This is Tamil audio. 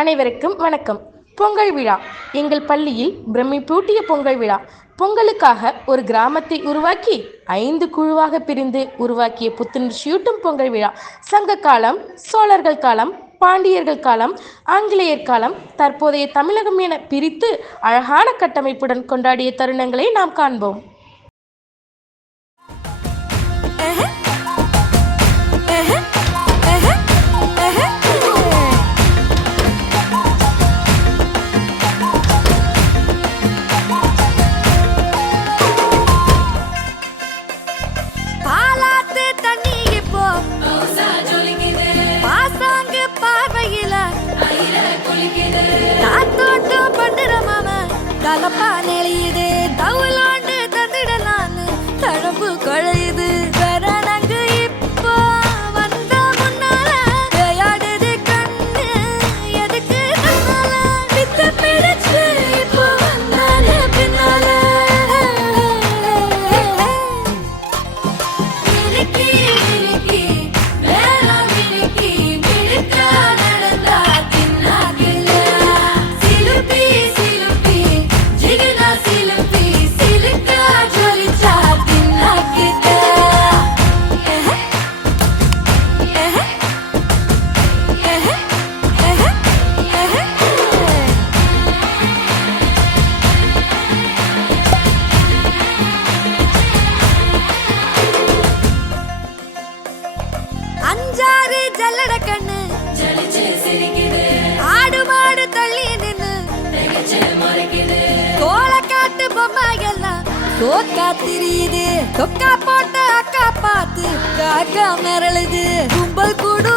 அனைவருக்கும் வணக்கம். பொங்கல் விழா எங்கள் பள்ளியில் பிரமிப்பூட்டிய பொங்கல் விழா. பொங்கலுக்காக ஒரு கிராமத்தை உருவாக்கி 5 குழுவாக பிரிந்து உருவாக்கிய புத்துணர்ச்சியூட்டும் பொங்கல் விழா. சங்க காலம், சோழர்கள் காலம், பாண்டியர்கள் காலம், ஆங்கிலேயர் காலம், தற்போதைய தமிழகம் என பிரித்து அழகான கட்டமைப்புடன் கொண்டாடிய தருணங்களை நாம் காண்போம். தலப்பா நெளியுது தவளாண்டு தந்திடலான்னு தழம்பு குழையுது கரணங்கு இப்போ வந்த முன்னால விளையாடுது கண்ணு எதுக்கு தன்னால வித்து பிடிச்சு இப்போ வந்தால பின்னால மினுக்கி மினுக்கி வேளா மினுக்கி மினுக்கா நடந்தா தின்னாக்குல சிலுப்பி அஞ்சாறு ஜல்லட கண்ணு ஆடு மாடு தள்ளி நின்னு கோலக்காட்டு பொம்மை எல்லாம் தோக்கா திரியுது தொக்கா போட்ட அக்கா பார்த்து காக்கா மிரளுது கும்பல் கூடு